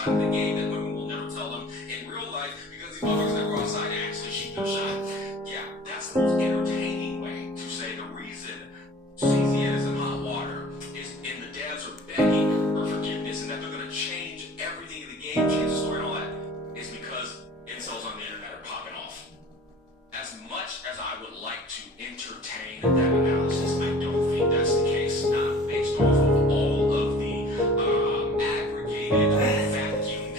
side of the game that women will never tell them in real life because these motherfuckers that go outside and actually shoot their shot. Yeah, that's the most entertaining way to say the reason CZN is in hot water is and the dads are begging for forgiveness and that they're going to change everything in the game, change the story and all that, is because incels on the internet are popping off. As much as I would like to entertain that analysis, I don't think that's the case, not based off of all of the aggregated vacuum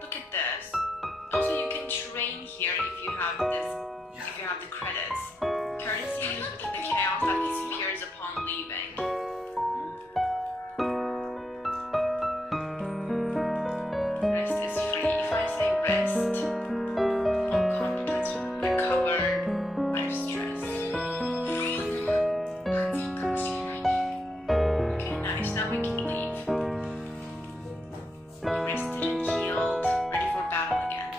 Look at this. Also, you can train here if you have this, if you have the credits. Currency used within the chaos that disappears upon leaving. Rest is free. If I say rest, all confidence recovered, life stress. Okay, nice. Now we can leave. Rested and healed, ready for battle again.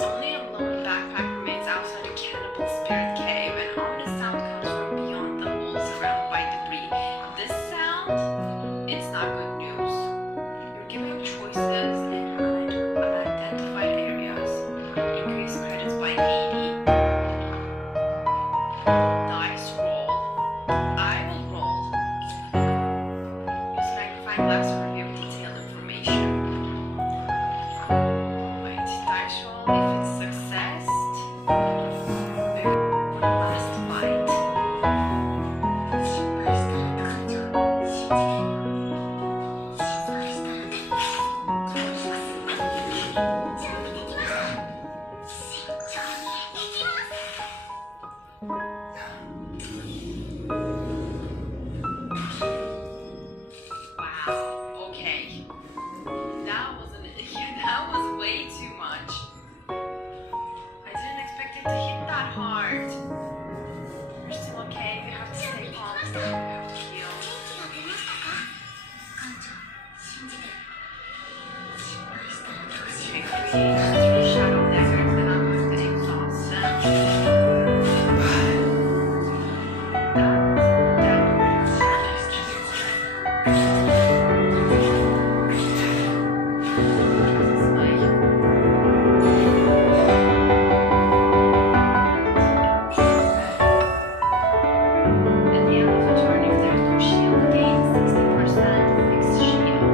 Only a lone backpack remains outside the cannibal spirit cave. An ominous sound comes from beyond the hole surrounded by debris. This sound, it's not good news. You're given choices in unidentified areas. Increase credits by 80. Dice roll. I will roll. Use magnifying glass to review detailed information. Wait, dice roll if it's success. Last fight. Wow, okay. That was way too much. I didn't expect it to hit that hard. You're still okay. You have to stay calm. You have to heal. Through shadow daggers and unlock the exhaustion. At the end of the turn, if there's no shield, gain 60% fixed shield.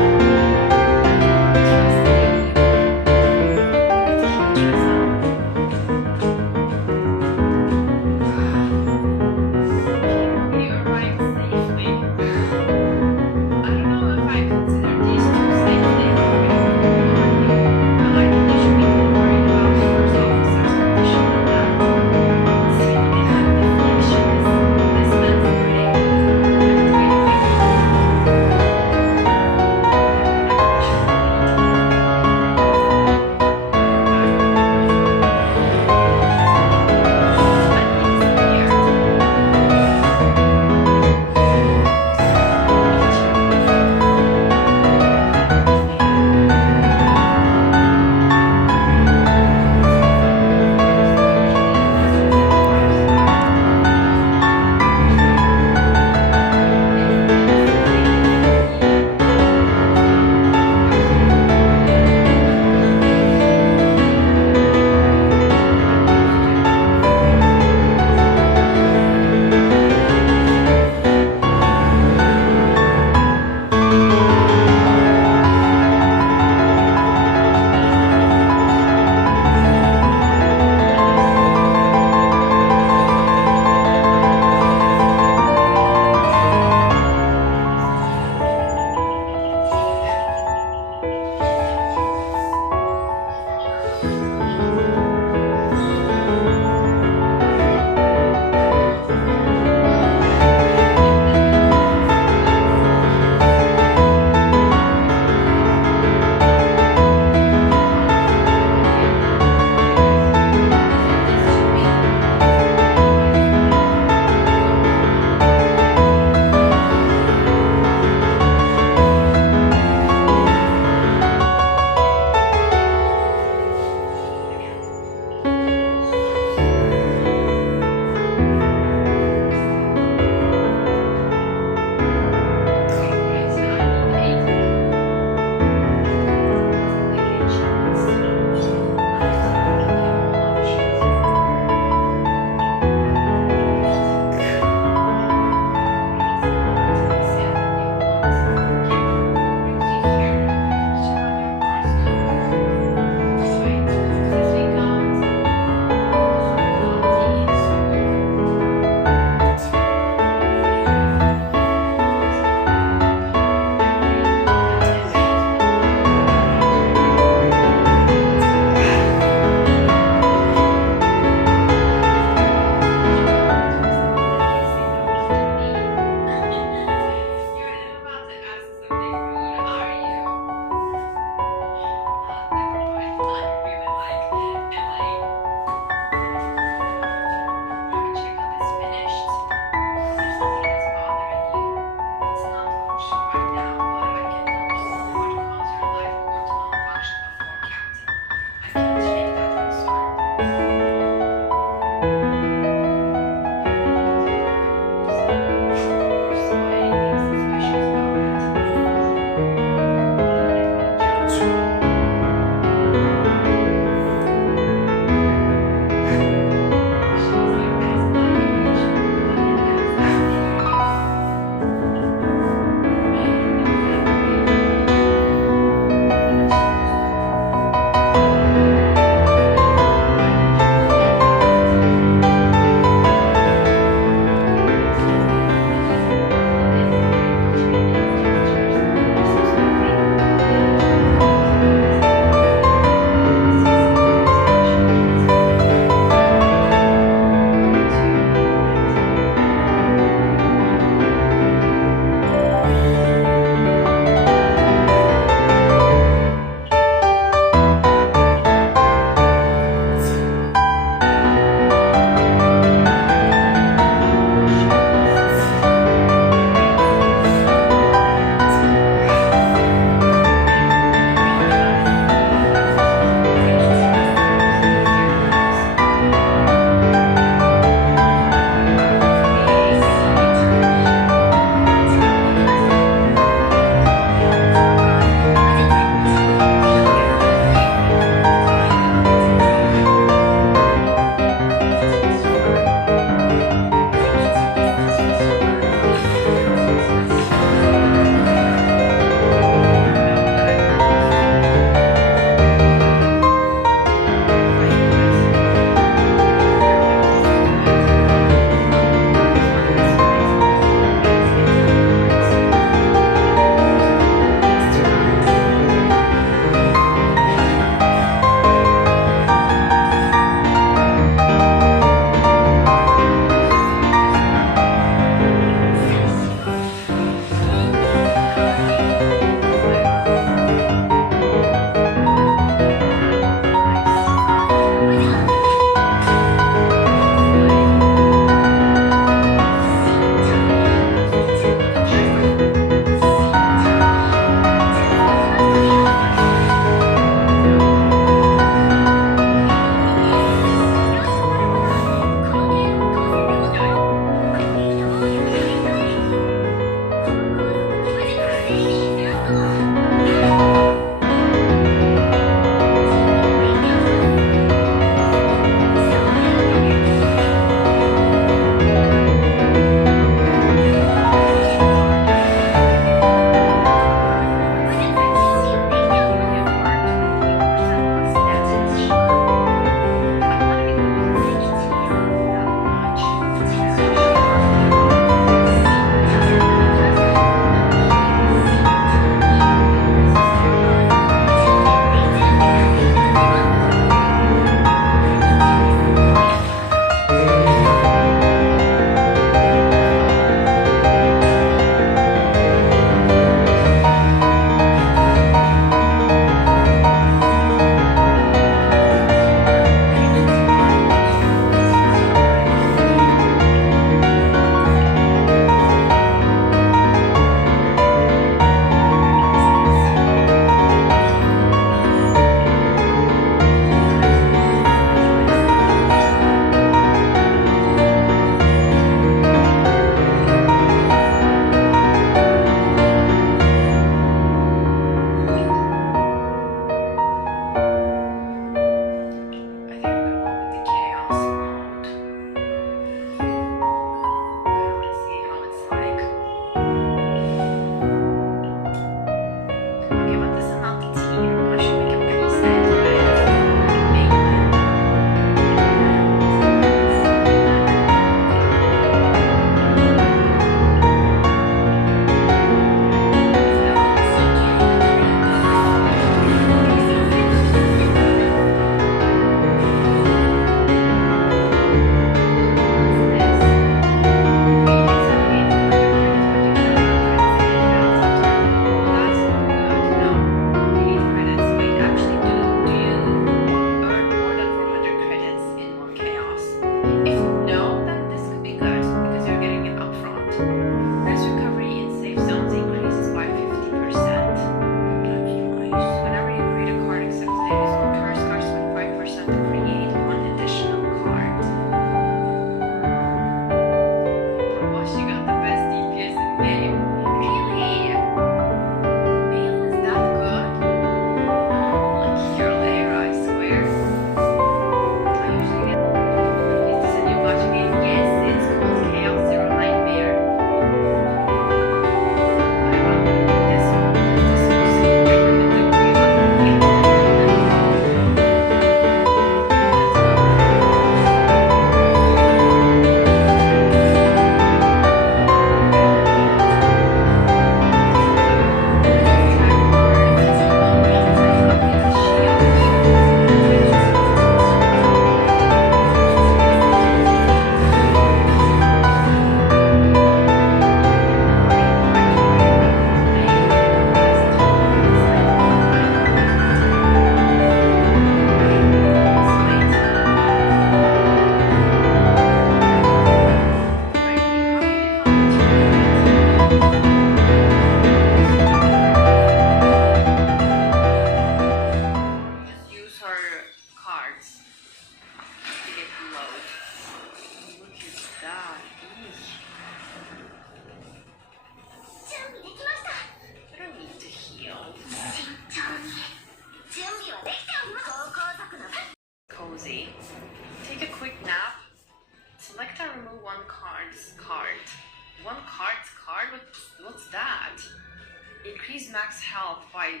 health by 10%.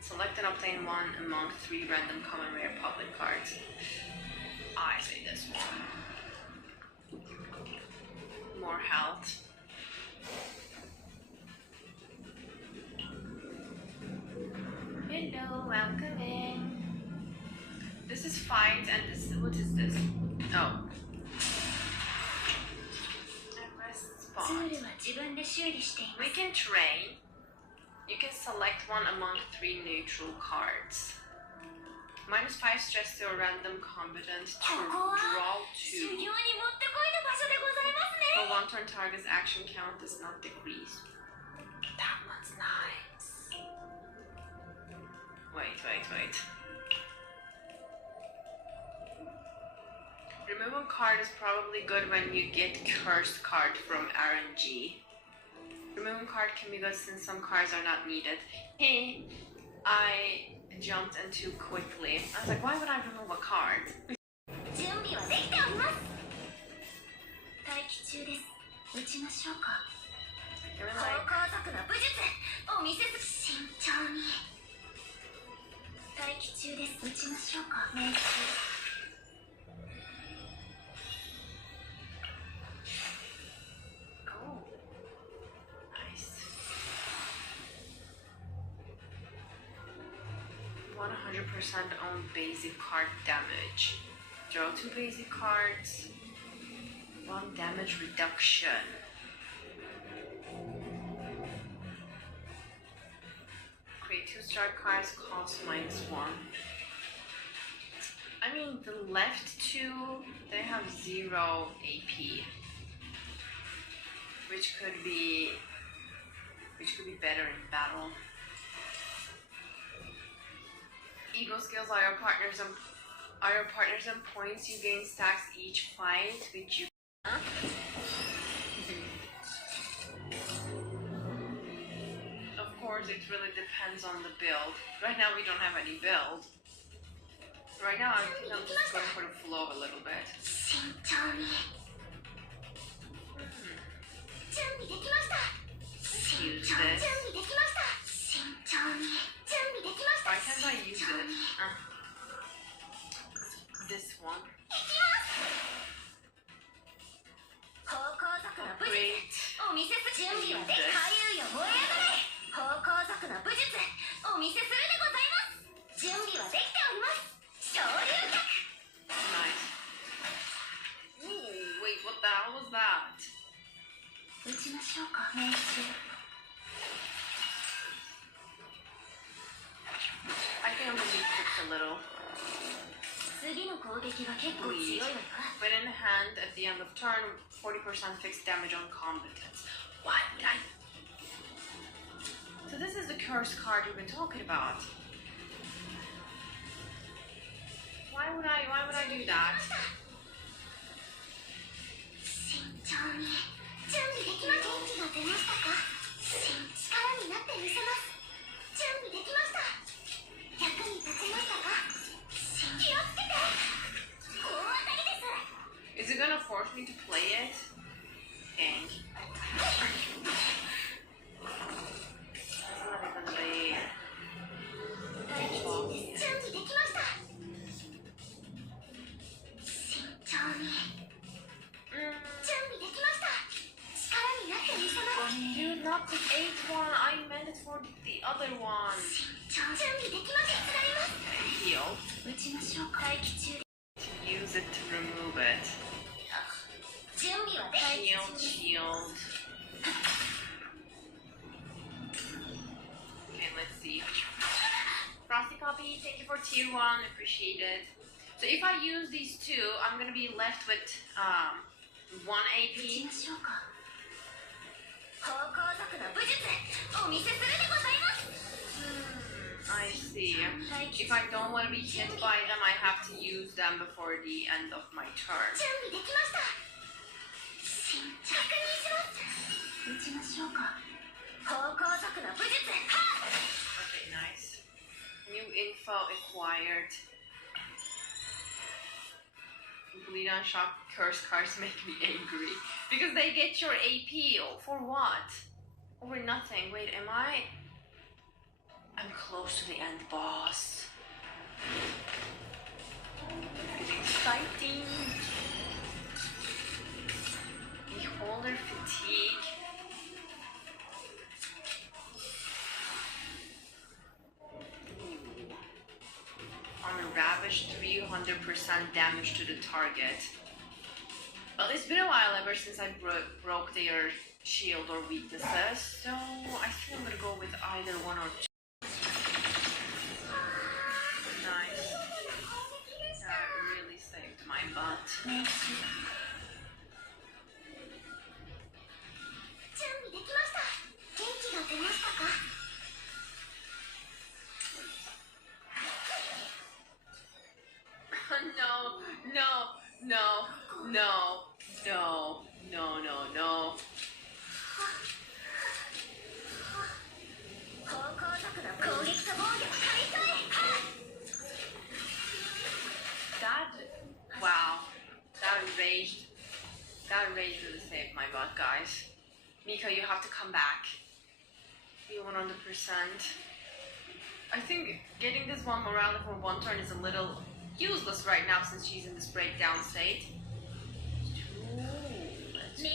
Select and obtain one among 3 random common rare public cards. I say this one. More health. Hello, welcome in. This is fight, and this, what is this? Oh. A rest spot. We can train. You can select one among 3 neutral cards. -5 stress to a random combatant to draw 2. For 1 turn, target's action count does not decrease. That one's nice. Wait. Remove a card is probably good when you get cursed card from RNG. Removing card can be good since some cards are not needed. Hey, I jumped in too quickly. I was like, why would I remove a card? Oh, nice. 100% on basic card damage. Draw 2 basic cards. 1 damage reduction. Create 2 start cards, cost -1. I mean, the left 2, they have 0 AP. Which could be better in battle. Ego skills are your partners and points you gain stacks each fight, which you. Huh? Of course, it really depends on the build. Right now, we don't have any build. Right now, I think I'm just going for the flow a little bit. Let's use this. Why can't I use it? This one. Great. Use this. Nice. Ooh, wait, what the hell was that? I think I'm gonna be cooked a little. Bleed. When in hand at the end of turn, 40% fixed damage on combatants. Why would I? So this is the cursed card you've been talking about. Why would I do that? Is it gonna force me to play it? Dang. It's not even there. Dude, not the 8th one. I meant it for the other one. Heal. To use it to remove it. Shield. Okay, let's see. Frosty Copy, thank you for tier 1, appreciate it. So if I use these 2, I'm gonna be left with 1 AP. I see. If I don't want to be hit by them, I have to use them before the end of my turn. Okay, nice. New info acquired. Bleed on shock curse cards make me angry. Because they get your AP. For what? Over nothing. Wait, am I? I'm close to the end boss. It's exciting. Beholder fatigue. On a ravage, 300% damage to the target. Well, it's been a while ever since I broke their shield or weaknesses, so I think I'm gonna go with either one or two. Nice. That really saved my butt. No, no, no, no, no, no, no, no. That, wow, that rage really saved my butt, guys. Mika, you have to come back. Be 100%. I think getting this one morale for one turn is a little useless right now since she's in this breakdown state. Let's go.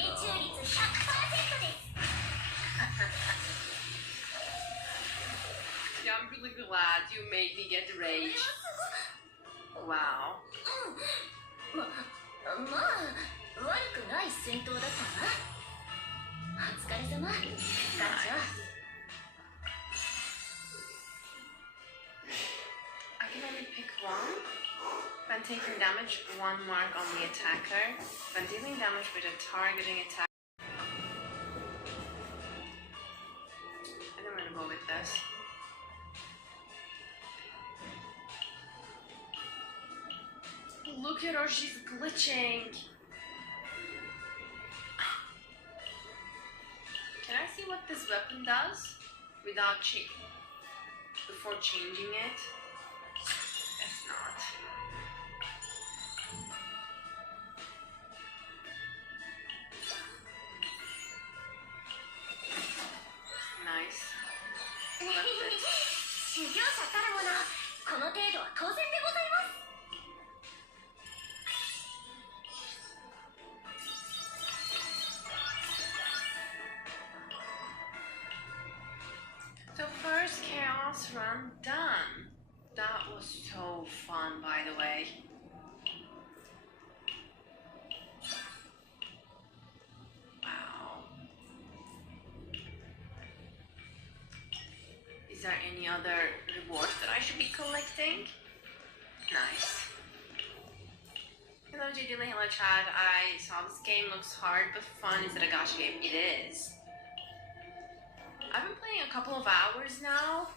Yeah, I'm really glad you made me get rage. Wow. I can only pick one. When taking damage, one mark on the attacker. When dealing damage with a targeting attack. I think I'm gonna go with this. Look at her, she's glitching. Can I see what this weapon does without before changing it? It's not. Nice. Left it. So first chaos run done. That was so fun, by the way. Wow. Is there any other rewards that I should be collecting? Nice. Hello JD, hello Chad. I saw this game looks hard but fun. Is it a gacha game? It is. I've been playing a couple of hours now.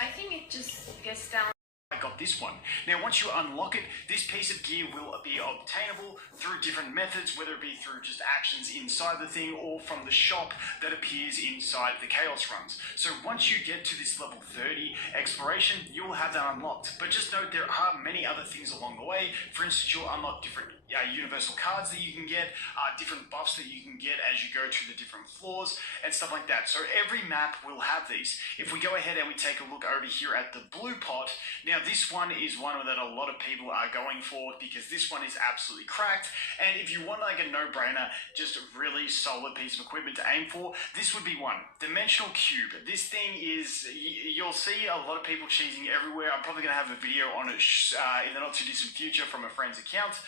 I think it just gets down. I got this one. Now once you unlock it, this piece of gear will be obtainable through different methods, whether it be through just actions inside the thing or from the shop that appears inside the Chaos runs. So once you get to this level 30 exploration, you will have that unlocked. But just note there are many other things along the way. For instance, you'll unlock different universal cards that you can get, different buffs that you can get as you go to the different floors and stuff like that. So every map will have these. If we go ahead and we take a look over here at the blue pot, now this one is one that a lot of people are going for because this one is absolutely cracked. And if you want like a no-brainer, just a really solid piece of equipment to aim for, this would be one. Dimensional Cube. This thing is, you'll see a lot of people cheesing everywhere. I'm probably going to have a video on it in the not too distant future from a friend's account.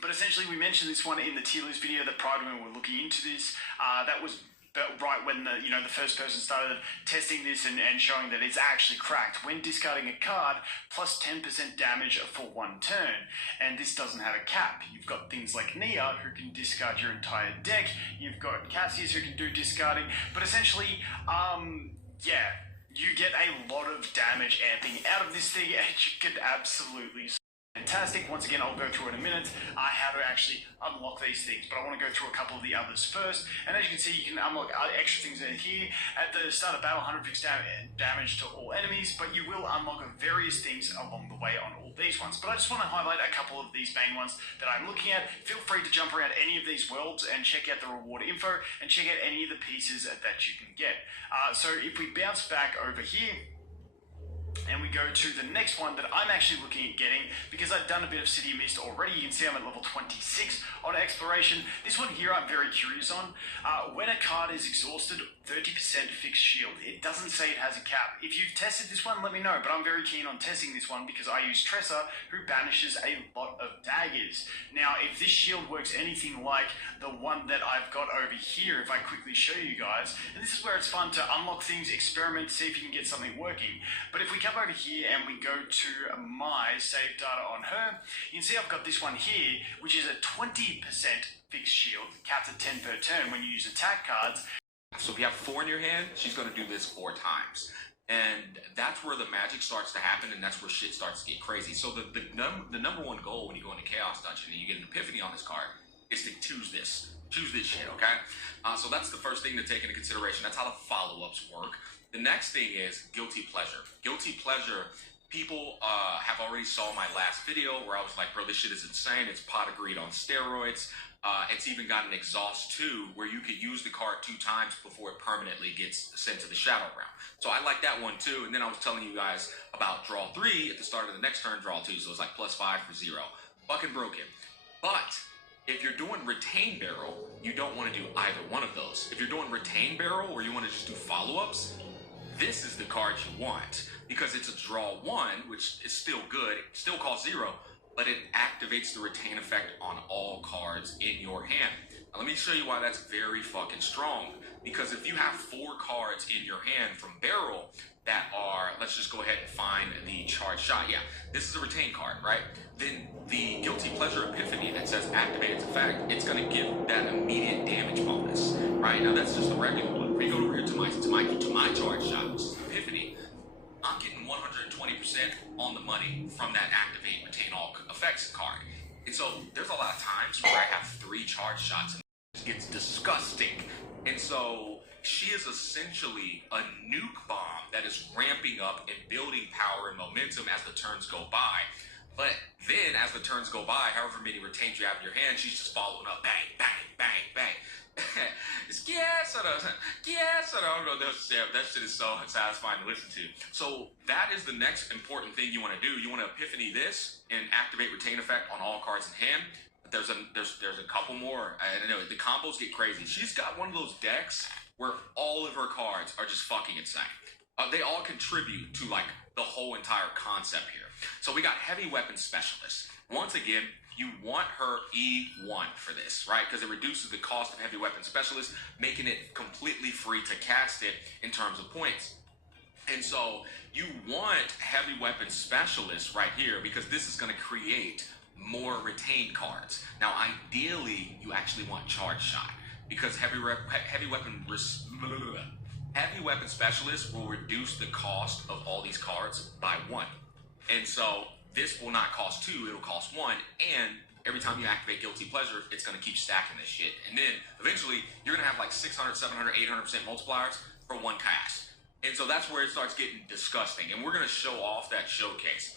But essentially we mentioned this one in the tier list video that prior to when we were looking into this, that was right when the first person started testing this and showing that it's actually cracked. When discarding a card, plus 10% damage for one turn. And this doesn't have a cap. You've got things like Nia who can discard your entire deck. You've got Cassius who can do discarding. But essentially, yeah, you get a lot of damage amping out of this thing and you can absolutely Fantastic. Once again, I'll go through in a minute how to actually unlock these things, but I want to go through a couple of the others first. And as you can see, you can unlock extra things in here. At the start of battle, 100 fixed damage to all enemies, but you will unlock various things along the way on all these ones. But I just want to highlight a couple of these main ones that I'm looking at. Feel free to jump around any of these worlds and check out the reward info and check out any of the pieces that you can get. So if we bounce back over here, and we go to the next one that I'm actually looking at getting, because I've done a bit of City of Mist already. You can see I'm at level 26 on exploration. This one here I'm very curious on. When a card is exhausted, 30% fixed shield. It doesn't say it has a cap. If you've tested this one, let me know, but I'm very keen on testing this one because I use Tressa, who banishes a lot of daggers. Now, if this shield works anything like the one that I've got over here, if I quickly show you guys, and this is where it's fun to unlock things, experiment, see if you can get something working. But if we come over here and we go to my save data on her, you can see I've got this one here, which is a 20% fixed shield, capped at 10 per turn when you use attack cards. So if you have 4 in your hand, she's going to do this 4 times. And that's where the magic starts to happen, and that's where shit starts to get crazy. So the number one goal when you go into Chaos Dungeon and you get an epiphany on this card is to choose this shit, okay? So that's the first thing to take into consideration. That's how the follow-ups work. The next thing is Guilty Pleasure. Guilty Pleasure, people have already saw my last video where I was like, bro, this shit is insane. It's pot of greed on steroids. It's even got an exhaust too, where you could use the card 2 times before it permanently gets sent to the Shadow Realm. So I like that one too. And then I was telling you guys about draw 3 at the start of the next turn, draw 2. So it's like +5 for 0. Fucking broken. But if you're doing Retain Barrel, you don't want to do either one of those. If you're doing Retain Barrel or you want to just do follow-ups, this is the card you want, because it's a draw 1, which is still good, it still costs 0, but it activates the retain effect on all cards in your hand. Now, let me show you why that's very fucking strong, because if you have 4 cards in your hand from Barrel that are, let's just go ahead and find the Charge Shot. Yeah, this is a retain card, right? Then the Guilty Pleasure Epiphany that says activate its effect, it's going to give that immediate damage bonus, right? Now that's just a regular one. If we go over here to my Charge Shot, which is Epiphany, I'm getting 120% on the money from that activate retain all effects card. And so there's a lot of times where I have 3 Charge Shots and it gets disgusting. And so she is essentially a nuke bomb that is ramping up and building power and momentum as the turns go by. But then as the turns go by, however many retains you have in your hand, she's just following up, bang, bang, bang, bang. That shit is so satisfying to listen to. So that is the next important thing you want to do. You want to epiphany this and activate retain effect on all cards in hand. But there's a couple more. I know the combos get crazy. She's got one of those decks where all of her cards are just fucking insane. They all contribute to like the whole entire concept here. So we got Heavy Weapon Specialist. Once again, you want her E1 for this, right? Because it reduces the cost of Heavy Weapon Specialist, making it completely free to cast it in terms of points. And so you want Heavy Weapon Specialist right here because this is going to create more retained cards. Now, ideally, you actually want Charge Shot because Heavy Weapon Specialist will reduce the cost of all these cards by 1. And so this will not cost 2, it'll cost 1, and every time you activate Guilty Pleasure, it's going to keep stacking this shit. And then, eventually, you're going to have like 600, 700, 800% multipliers for 1 cast. And so that's where it starts getting disgusting, and we're going to show off that showcase.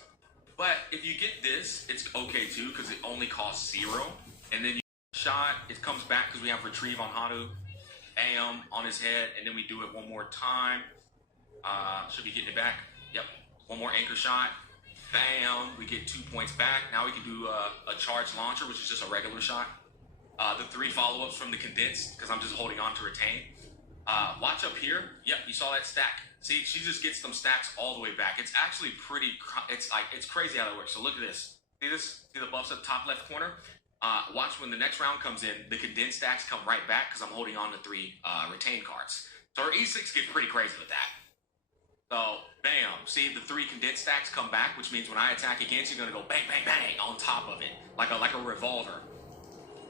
But if you get this, it's okay too, because it only costs 0, and then you shot, it comes back because we have Retrieve on Haru, bam, on his head, and then we do it one more time. Should be getting it back. Yep, one more Anchor Shot. Bam, we get 2 points back. Now we can do a Charge Launcher, which is just a regular shot. The 3 follow-ups from the Condensed, because I'm just holding on to retain. Watch up here. Yep, you saw that stack. See, she just gets them stacks all the way back. It's actually pretty, it's crazy how that works. So look at this. See this? See the buffs at the top left corner? Watch when the next round comes in, the Condensed stacks come right back because I'm holding on to 3 retain cards. So our E6 gets pretty crazy with that. So, bam, see the 3 Condensed stacks come back, which means when I attack against you, you're going to go bang, bang, bang on top of it, like a revolver.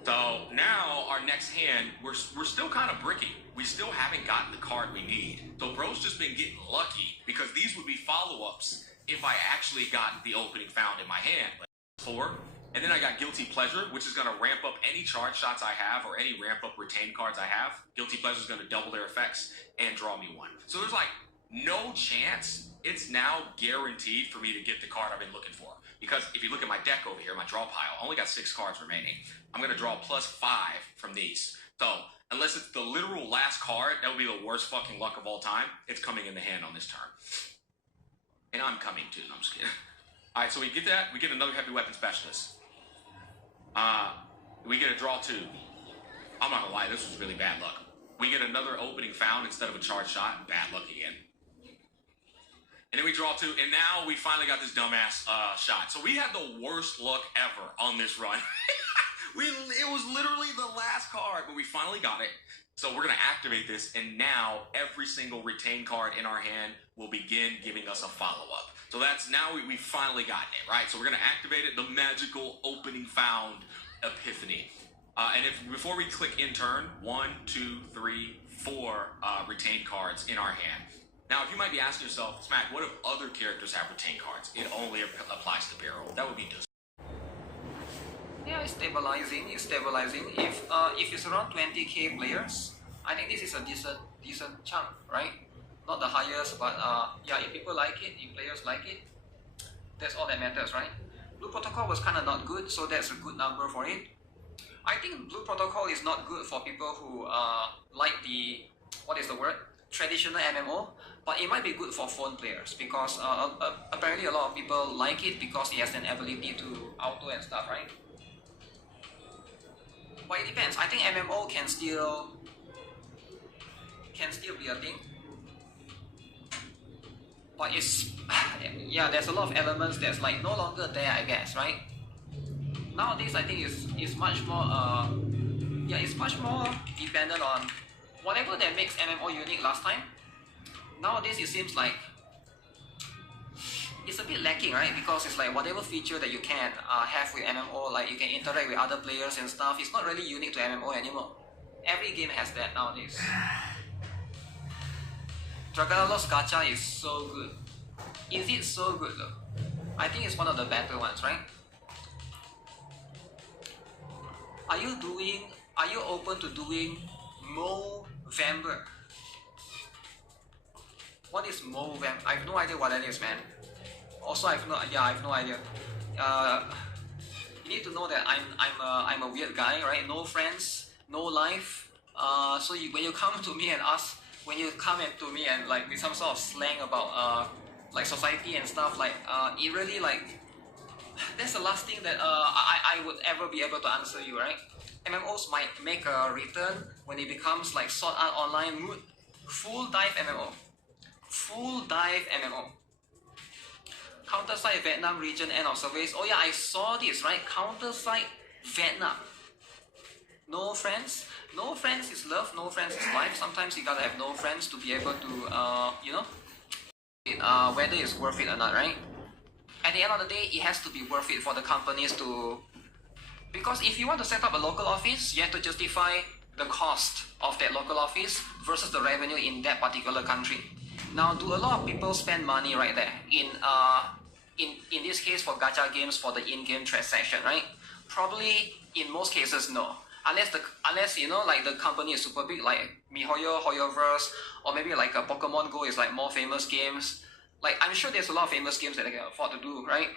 So now our next hand, we're still kind of bricky. We still haven't gotten the card we need. So bro's just been getting lucky because these would be follow-ups if I actually got the opening found in my hand. But 4. And then I got Guilty Pleasure, which is going to ramp up any charge shots I have or any ramp up retained cards I have. Guilty Pleasure is going to double their effects and draw me 1. So there's like no chance. It's now guaranteed for me to get the card I've been looking for. Because if you look at my deck over here, my draw pile, I only got 6 cards remaining. I'm going to draw plus 5 from these. So unless it's the literal last card, that would be the worst fucking luck of all time. It's coming in the hand on this turn. And I'm coming too. No, I'm just kidding. All right, so we get that. We get another heavy weapon specialist. We get a draw 2. I'm not gonna lie, this was really bad luck. We get another opening found instead of a charge shot. Bad luck again. And then we draw 2, and now we finally got this dumbass shot. So we had the worst luck ever on this run. It was literally the last card, but we finally got it. So we're gonna activate this, and now every single retained card in our hand will begin giving us a follow-up. So that's now we finally gotten it, right? So we're gonna activate it, the magical opening found epiphany. And if before we click in turn, 1, 2, 3, 4 retained cards in our hand. Now, if you might be asking yourself, Smack, what if other characters have retained cards? It only applies to Barrel. That would be just. Yeah, it's stabilizing. It's stabilizing. If it's around 20k players, I think this is a decent chunk, right? Not the highest, but yeah, if people like it, if players like it, that's all that matters, right? Blue Protocol was kind of not good, so that's a good number for it. I think Blue Protocol is not good for people who like the, what is the word? Traditional MMO, but it might be good for phone players because apparently a lot of people like it because it has an ability to auto and stuff, right? But it depends. I think MMO can still be a thing. But it's, yeah, there's a lot of elements that's like no longer there, I guess, right? Nowadays, I think it's much more, yeah, it's much more dependent on whatever that makes MMO unique last time. Nowadays, it seems like it's a bit lacking, right? Because it's like whatever feature that you can have with MMO, like you can interact with other players and stuff, it's not really unique to MMO anymore. Every game has that nowadays. Dragalalos Gacha is so good. Is it so good though? I think it's one of the better ones, right? Are you open to doing Movember? What is Movember? I have no idea what that is, man. Also, I have no idea. You need to know that I'm a weird guy, right? No friends, no life. So when you come to me and ask, when you come to me and like with some sort of slang about like society and stuff, like it really like that's the last thing that I would ever be able to answer you, right? MMOs might make a return when it becomes like Sword Art Online mood. Full dive MMO. Full dive MMO. Counter-Strike Vietnam region end of surveys. Oh yeah, I saw this, right? Counter-Strike Vietnam. No friends. No friends is love, no friends is life. Sometimes you gotta have no friends to be able to, you know, whether it's worth it or not, right? At the end of the day, it has to be worth it for the companies to... Because if you want to set up a local office, you have to justify the cost of that local office versus the revenue in that particular country. Now, do a lot of people spend money right there in this case for gacha games for the in-game transaction, right? Probably in most cases, no. Unless you know, like the company is super big, like MiHoYo, HoYoverse, or maybe like a Pokemon Go is like more famous games. Like I'm sure there's a lot of famous games that they can afford to do, right?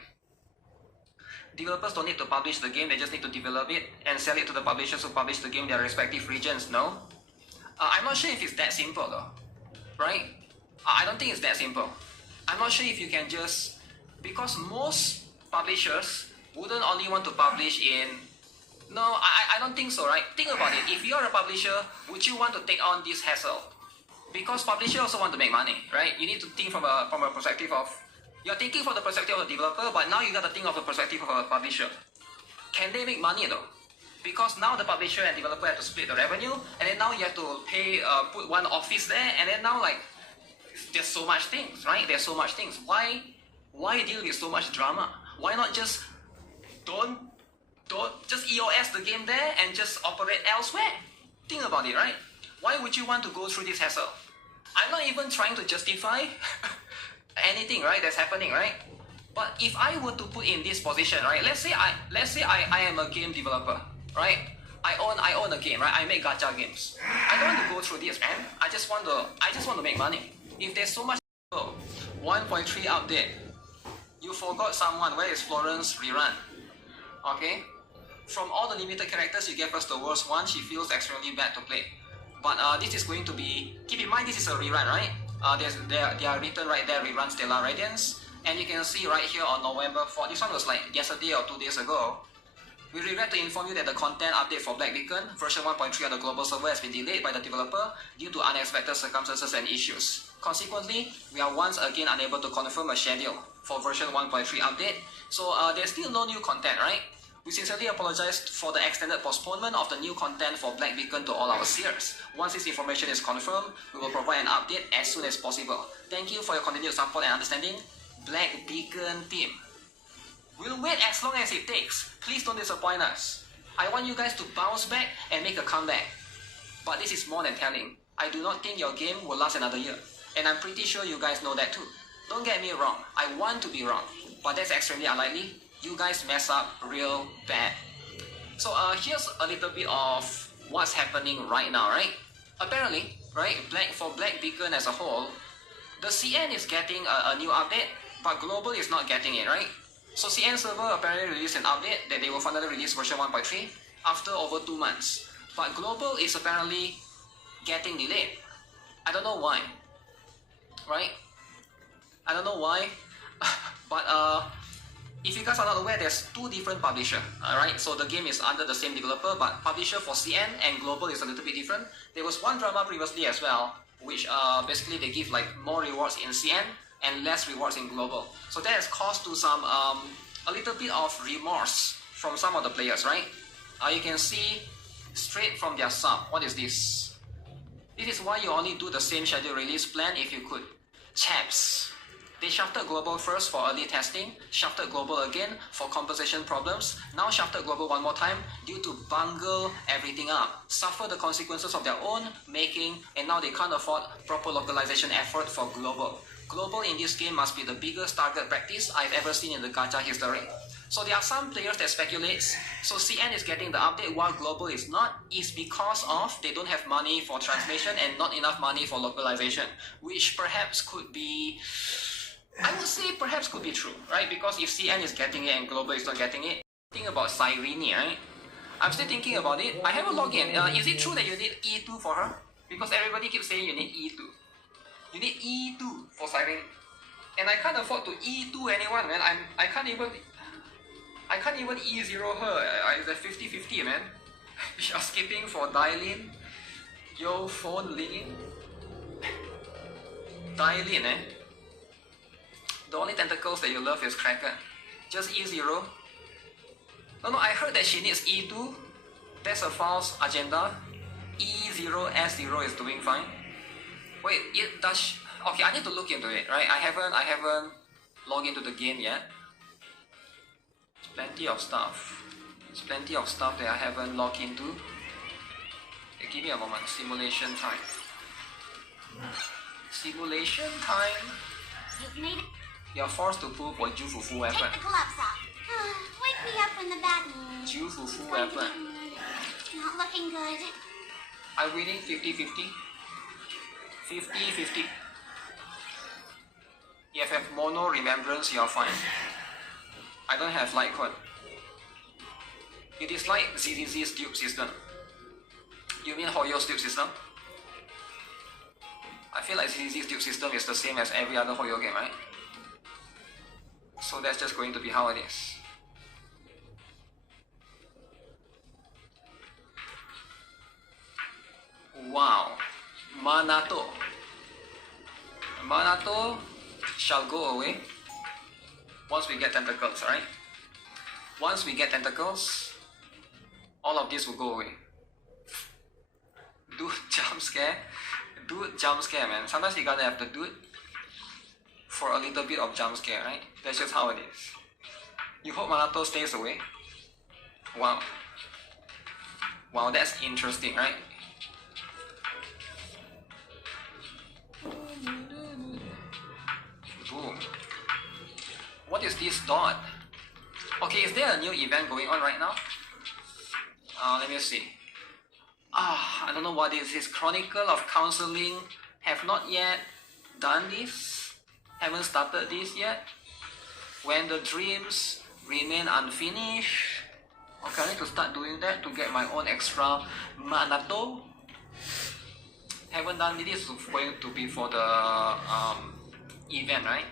Developers don't need to publish the game, they just need to develop it and sell it to the publishers who publish the game in their respective regions, no? I'm not sure if it's that simple though, right? I don't think it's that simple. I'm not sure if you can just... Because most publishers wouldn't only want to publish in... No, I don't think so, right? Think about it. If you're a publisher, would you want to take on this hassle? Because publishers also want to make money, right? You need to think from a perspective of... You're thinking from the perspective of the developer, but now you got to think of the perspective of a publisher. Can they make money though? Because now the publisher and developer have to split the revenue, and then now you have to pay, put one office there, and then now like, there's so much things, right? There's so much things. Why deal with so much drama? Why not just don't just EOS the game there and just operate elsewhere? Think about it, right? Why would you want to go through this hassle? I'm not even trying to justify anything, right, that's happening, right? But if I were to put in this position, right? Let's say I am a game developer, right? I own a game, right? I make gacha games. I don't want to go through this, man. I just want to make money. If there's so much 1.3 update, you forgot someone. Where is Florence rerun? Okay? From all the limited characters, you gave us the worst one. She feels extremely bad to play. But this is going to be... Keep in mind, this is a rerun, right? They are written right there, rerun Stellar Radiance. And you can see right here on November 4th, this one was like yesterday or 2 days ago. We regret to inform you that the content update for Black Beacon, version 1.3 of the global server has been delayed by the developer due to unexpected circumstances and issues. Consequently, we are once again unable to confirm a schedule for version 1.3 update. So there's still no new content, right? We sincerely apologize for the extended postponement of the new content for Black Beacon to all our seers. Once this information is confirmed, we will provide an update as soon as possible. Thank you for your continued support and understanding. Black Beacon team. We'll wait as long as it takes. Please don't disappoint us. I want you guys to bounce back and make a comeback. But this is more than telling. I do not think your game will last another year. And I'm pretty sure you guys know that too. Don't get me wrong. I want to be wrong. But that's extremely unlikely. You guys mess up real bad. So here's a little bit of what's happening right now, right? Apparently, right, for Black Beacon as a whole, the CN is getting a new update, but Global is not getting it, right? So CN server apparently released an update that they will finally release version 1.3 after over 2 months. But Global is apparently getting delayed. I don't know why, right? I don't know why, but if you guys are not aware, there's 2 different publishers, alright? So the game is under the same developer, but publisher for CN and Global is a little bit different. There was one drama previously as well, which basically they give like more rewards in CN and less rewards in Global. So that has caused to some a little bit of remorse from some of the players, right? You can see straight from their sub. What is this? This is why you only do the same schedule release plan if you could. Chaps. They shafted Global first for early testing, shafted Global again for compensation problems, now shafted Global one more time due to bungle everything up, suffer the consequences of their own making, and now they can't afford proper localization effort for Global. Global in this game must be the biggest target practice I've ever seen in the gacha history. So there are some players that speculates, so CN is getting the update while Global is not, is because of they don't have money for translation and not enough money for localization, which perhaps could be... I would say perhaps could be true, right? Because if CN is getting it and Global is not getting it, think about Cyrene, right? I'm still thinking about it. I haven't logged in. Is it true that you need E2 for her? Because everybody keeps saying you need E2. You need E2 for Cyrene. And I can't afford to E2 anyone, man. I can't even E0 her. It's a 50-50, man. We are skipping for Dailin. Yo, phone Lin. Dailin, eh? The only tentacles that you love is Kraken. Just E0. No, I heard that she needs E2. That's a false agenda. E0, S0 is doing fine. Wait, it does... Okay, I need to look into it, right? I haven't logged into the game yet. There's plenty of stuff. There's plenty of stuff that I haven't logged into. Okay, give me a moment. Simulation time. Simulation time. You've made it. You're forced to pull for Jufufu weapon. Take the gloves off. Wake me up when the bad news. Jufufu weapon. Not looking good. I'm winning 50-50. 50-50. If you have mono remembrance, you're fine. I don't have light code. You dislike ZZZ's dupe system. You mean Hoyo's dupe system? I feel like ZZZ's dupe system is the same as every other Hoyo game, right? So that's just going to be how it is. Wow. Manato. Manato shall go away once we get tentacles, right? Once we get tentacles, all of this will go away. Dude, jump scare. Dude, jump scare, man. Sometimes you gotta have the dude for a little bit of jump scare, right? That's just how it is. You hope Manato stays away. Wow. Wow, that's interesting, right? Boom. What is this dot? Okay, is there a new event going on right now? Let me see. I don't know what this is. Chronicle of Counseling. Have not yet done this. Haven't started this yet. When the dreams remain unfinished. Okay, I need to start doing that to get my own extra manato. Haven't done this. Is going to be for the event, right?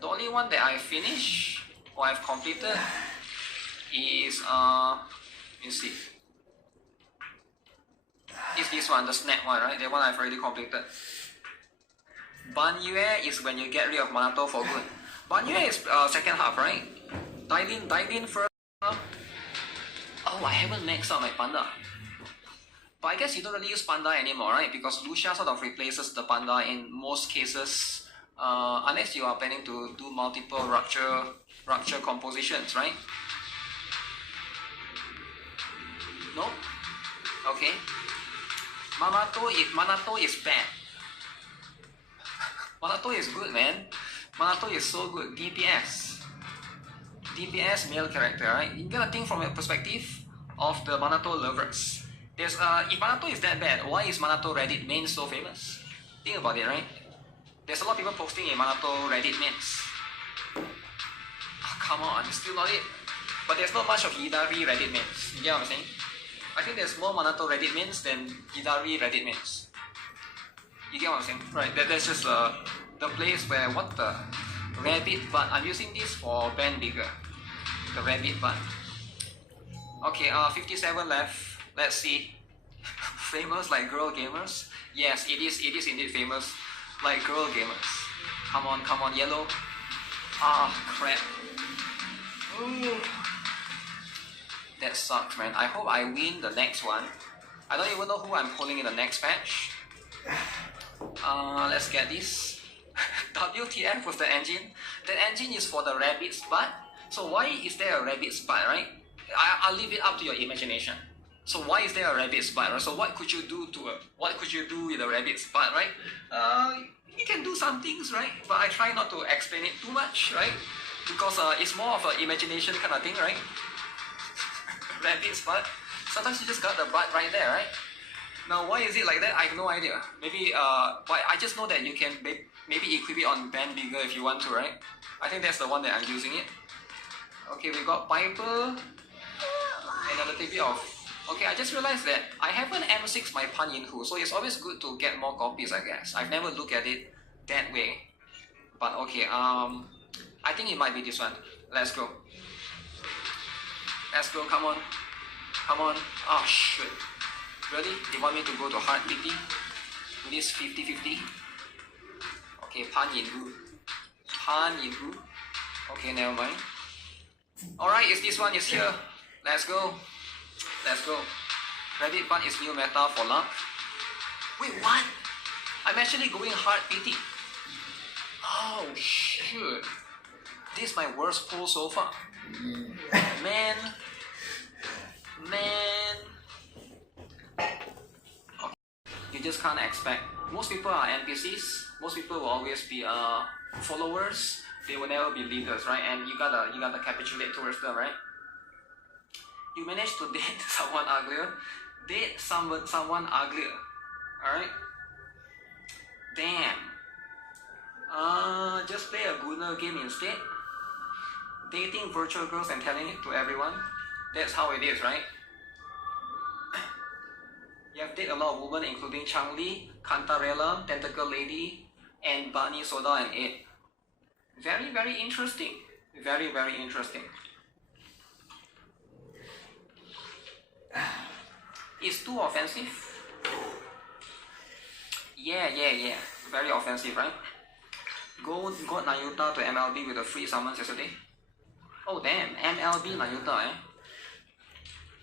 The only one that I finished or I've completed is let me see. Is this one, the snap one, right? The one I've already completed. Ban Yue is when you get rid of Manato for good. Ban Yue is second half, right? Dive in first. Oh, I haven't maxed out my Panda. But I guess you don't really use Panda anymore, right? Because Lucia sort of replaces the Panda in most cases, unless you are planning to do multiple rupture compositions, right? No? Okay. Manato is bad. Manato is good, man. Manato is so good. DPS male character, right? You gotta think from a perspective of the Manato lovers. There's if Manato is that bad, why is Manato Reddit main so famous? Think about it, right? There's a lot of people posting in Manato Reddit mains. Come on, still not it. But there's not much of Hidari Reddit mains. You get what I'm saying? I think there's more Manato Reddit mains than Hidari Reddit mains. You get what I'm saying? Right, that's just the place where, what the? Rabbit butt. I'm using this for band bigger. The rabbit butt. Okay, 57 left. Let's see. Famous like girl gamers? Yes, it is indeed famous like girl gamers. Come on, yellow. Crap. Ooh. That sucks, man. I hope I win the next one. I don't even know who I'm pulling in the next patch. Let's get this. WTF with the engine. That engine is for the rabbit's butt. So why is there a rabbit's butt, right? I'll leave it up to your imagination. So why is there a rabbit's butt, right? So what could you do with a rabbit's butt, right? You can do some things, right? But I try not to explain it too much, right? Because it's more of an imagination kind of thing, right? Rabbit's butt. Sometimes you just got the butt right there, right? Now, why is it like that? I have no idea. Maybe, but I just know that you can maybe equip it on band bigger if you want to, right? I think that's the one that I'm using it. Okay, we got Piper. And a little bit of... Okay, I just realized that I haven't M6 my Pan Yin Hu, so it's always good to get more copies, I guess. I've never looked at it that way. But okay, I think it might be this one. Let's go. Let's go, come on. Come on. Oh, shit. Really? They want me to go to hard PT? To this 50-50? Okay, Pan Yin Hu. Pan Yin Hu. Okay, never mind. Alright, it's this one, it's here. Let's go. Let's go. Rabbit butt is new meta for luck. Wait, what? I'm actually going hard PT. Oh, shit. This is my worst pull so far. Man. Okay. You just can't expect. Most people are NPCs. Most people will always be followers. They will never be leaders, right? And you gotta capitulate towards them, right? You manage to date someone uglier. Date someone uglier. Alright? Damn. Just play a gooner game instead. Dating virtual girls and telling it to everyone. That's how it is, right? You have dated a lot of women including Changli, Cantarella, Tentacle Lady, and Bunny Soda and 8. Very, very interesting. Very, very interesting. It's too offensive. Yeah. Very offensive, right? Got Nayuta to MLB with a free summons yesterday. Oh damn, MLB Nayuta, eh?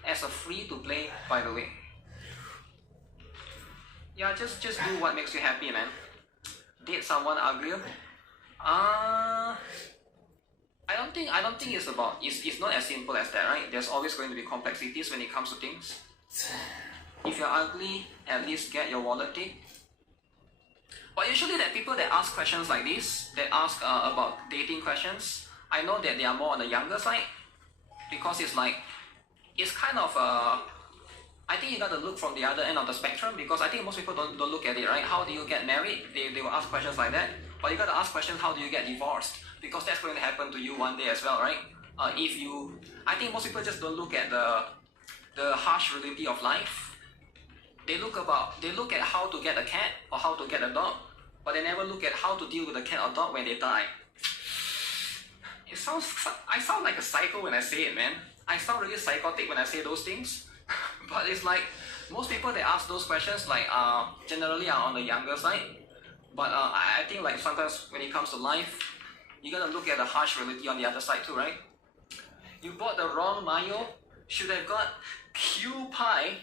As a free to play, by the way. Yeah, just do what makes you happy, man. Date someone uglier? I don't think it's not as simple as that, right? There's always going to be complexities when it comes to things. If you're ugly, at least get your wallet taped. But usually the people that ask questions like this, that ask about dating questions, I know that they are more on the younger side, because it's like, it's kind of I think you got to look from the other end of the spectrum, because I think most people don't look at it, right? How do you get married? They will ask questions like that. But you got to ask questions, how do you get divorced? Because that's going to happen to you one day as well, right? I think most people just don't look at the harsh reality of life. They look at how to get a cat or how to get a dog, but they never look at how to deal with a cat or dog when they die. I sound like a psycho when I say it, man. I sound really psychotic when I say those things. But it's like, most people that ask those questions like generally are on the younger side. But I think like sometimes when it comes to life, you gotta look at the harsh reality on the other side too, right? You bought the wrong mayo, should have got Q pie.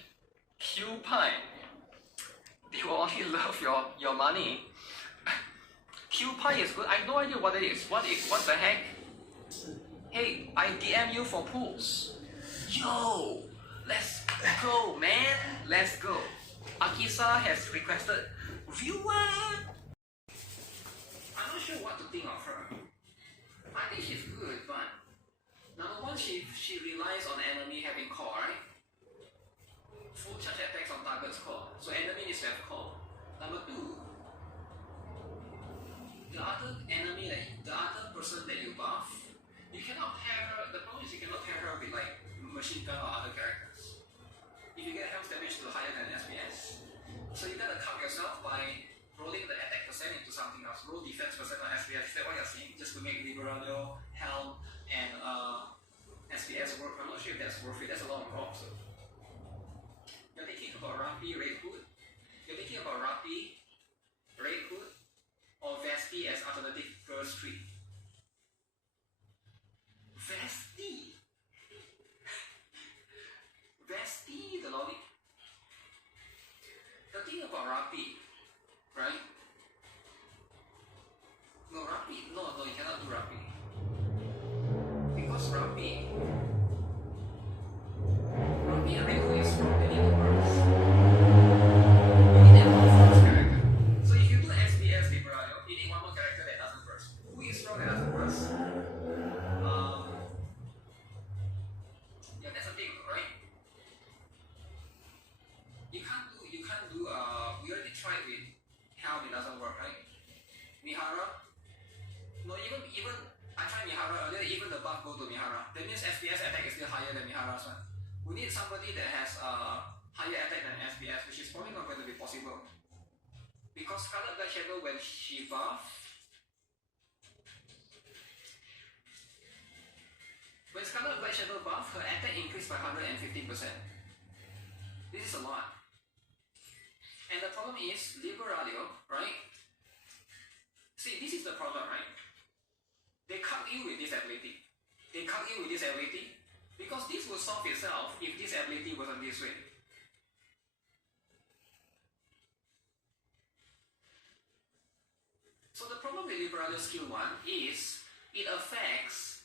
They will only love your money. Q pie is good. I have no idea what it is. What the heck? Hey, I DM you for pools. Yo, let's go, man. Let's go. Akisa has requested viewer. I'm not sure what to think of her. I think she's good, but number one, she relies on enemy having core, right? Full charge attacks on target's core. So enemy needs to have core. Number two, the other person that you buff, you cannot pair her. The problem is you cannot pair her with like machine gun or other characters. If you get health damage to higher than SPS, so you gotta count yourself by rolling the attack percent into something else. Roll defense percent on SPS. Is that what you're saying? Just to make Liberadio, Helm, and SPS work. I'm not sure if that's worth it. That's a lot of props. So. You're thinking about Rampi, Red Hood? You're thinking about Rampi, Red Hood, or Vesti as alternative first tree? Vesti? Vesti, the lolly. The thing about Rampi, right? No, Rampi, no, you cannot do Rampi. Because Rampi and Red Hood is strong, they need to burst. You need that one first character. So if you do SBS Liberadio, you need one more character that doesn't burst. Who is strong that doesn't burst? Yeah, that's the thing, right? You can't do, we already tried with Helm, it doesn't work, right? Mihara? No, even, I tried Mihara earlier, even the buff go to Mihara. That means SPS attack is still higher than Mihara's one. We need somebody that has higher attack than SPS, which is probably not going to be possible. Because Scarlet Black Shadow, when she buffed, when Scarlet Black Shadow buffed, her attack increased by 115%. This is a lot. And the problem is, Liberadio, right? See, this is the problem, right? They cut you with this ability. Because this will solve itself if this ability wasn't this way. So the problem with Liberadio skill 1 is it affects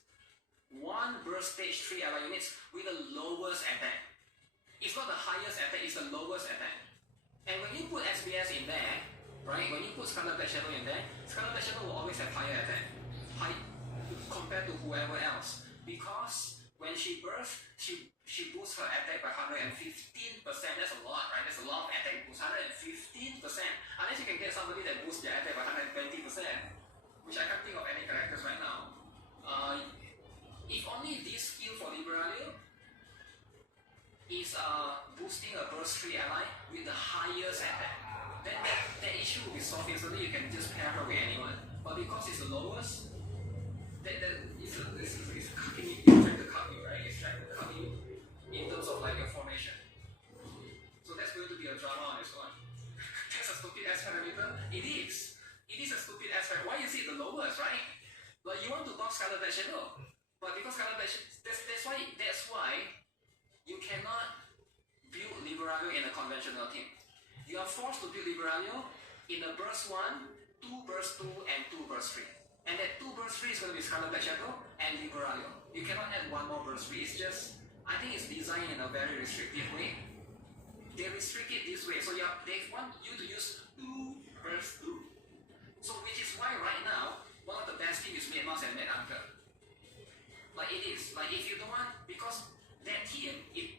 one burst stage 3 ally units with the lowest attack. It's not the highest attack, it's the lowest attack. And when you put SBS in there, right, when you put Scarlet Black Shadow in there, Scarlet Black Shadow will always have higher attack compared to whoever else. Because when she bursts, she boosts her attack by 115%. That's a lot, right? That's a lot of attack boost. 115%. Unless you can get somebody that boosts their attack by 120%, which I can't think of any characters right now. If only this skill for Liberadio is boosting a burst 3 ally with the highest attack, then that issue will be solved instantly. You can just pair her with anyone. But because it's the lowest, it's cutting you. It's trying to cut you, right? It's trying to cut you in terms of like your formation. So that's going to be a drama on its own. That's a stupid ass parameter. It is a stupid ass parameter. Why is it the lowest, right? Like you want to buff Scarlet Black Shadow, but because Scarlet Black Shadow, that's why you cannot build Liberadio in a conventional team. You are forced to build Liberadio in a burst 1, 2 burst 2, and 2 burst 3. And that 2 burst 3 is going to be Scarlet Black Shadow and Liberadio. You cannot add one more burst 3. It's just, I think it's designed in a very restrictive way. They restrict it this way. So they want you to use 2 burst 2. Mas and Matt Uncle. Like it is. Like if you don't want, because that team, it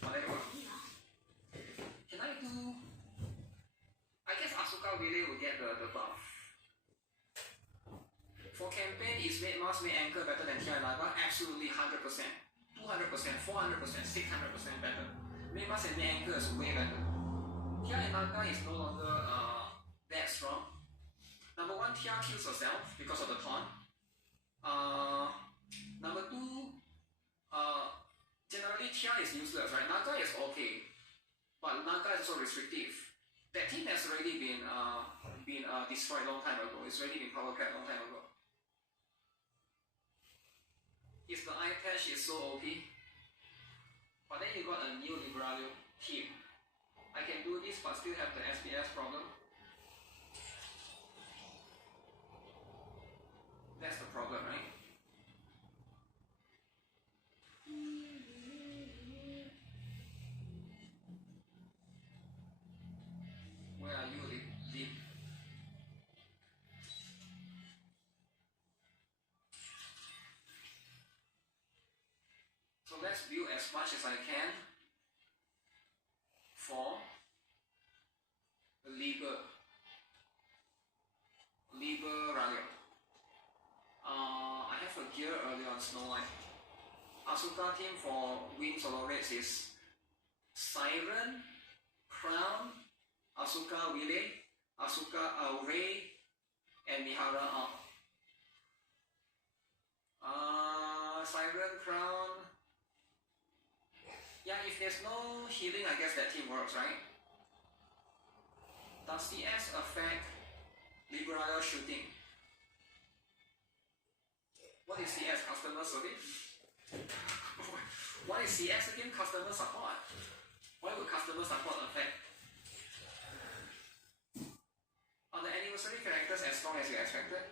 whatever. Can I do? I guess Asuka really will get the buff. For campaign, is Maid Mas, Maid Anchor better than Tia and Naga? Absolutely 100%, 200%, 400%, 600% better. Maid Mas and Maid Anchor is way better. Tia and Naga is no longer that strong. Number one, Tia kills herself because of the taunt. Number two, generally Tia is useless, right? Naga is okay, but Naga is also restrictive. That team has already been destroyed a long time ago. It's already been power cracked a long time ago. If the eye patch is so OP, but then you got a new Liberalia team. I can do this but still have the SPS problem. That's the problem, right? Where are you, Lip? So let's build as much as I can for Liberalia. I have a gear earlier on Snow White. Asuka team for win solo rates is Siren, Crown, Asuka Wile, Asuka Ray, and Mihara up. Siren, Crown. Yeah, if there's no healing, I guess that team works, right? Does CS affect Liberalia shooting? What is CS? Customer service? What is CS again? Customer support. Why would customer support affect? Are the anniversary characters as strong as you expected?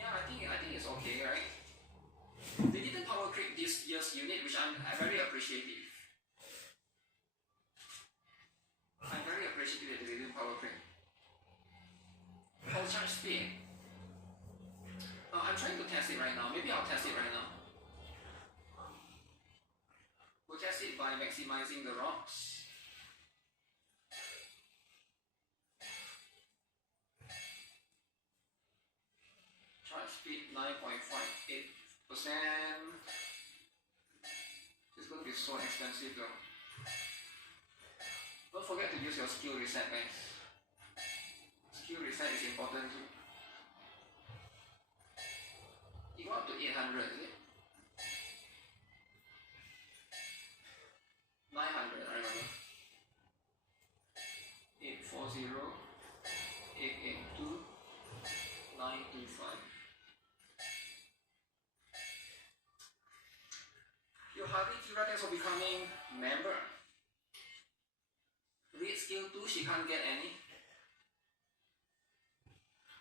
Yeah, I think it's okay, right? They didn't power creep this year's unit, which I'm very appreciative. I'm very appreciative that they didn't power creep. Pulse charge speed. I'm trying to test it right now. Maybe I'll test it right now. We'll test it by maximizing the rocks. Charge speed 9.58%. It's going to be so expensive though. Don't forget to use your skill reset, guys. Skill reset is important too. You go up to 800, is it? 900, I remember. 840, 882, 925. Your Harikira, thanks for becoming member. Read skill 2, she can't get any.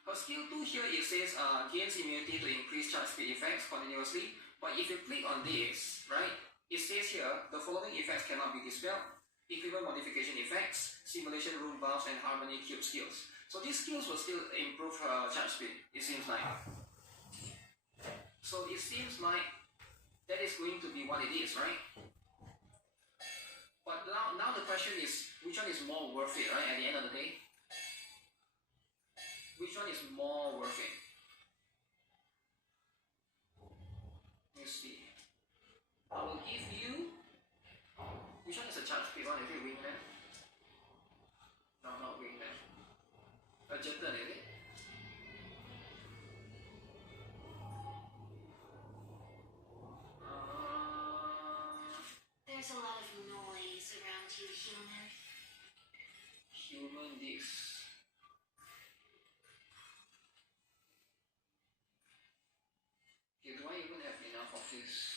Her skill 2 here, it says gains immunity to increase charge speed effects continuously. But if you click on this, right, it says here the following effects cannot be dispelled: equipment modification effects, simulation rule buffs, and harmony cube skills. So these skills will still improve her charge speed, it seems like. So it seems like that is going to be what it is, right? But now the question is, which one is more worth it, right, at the end of the day? Which one is more worth it? Let's see. I will give you. Which one is a charge speed one? Is it wingman? No, not wingman. A jetton, is it? There's a lot of noise around you, human. Human this. Okay, do I even have enough of this?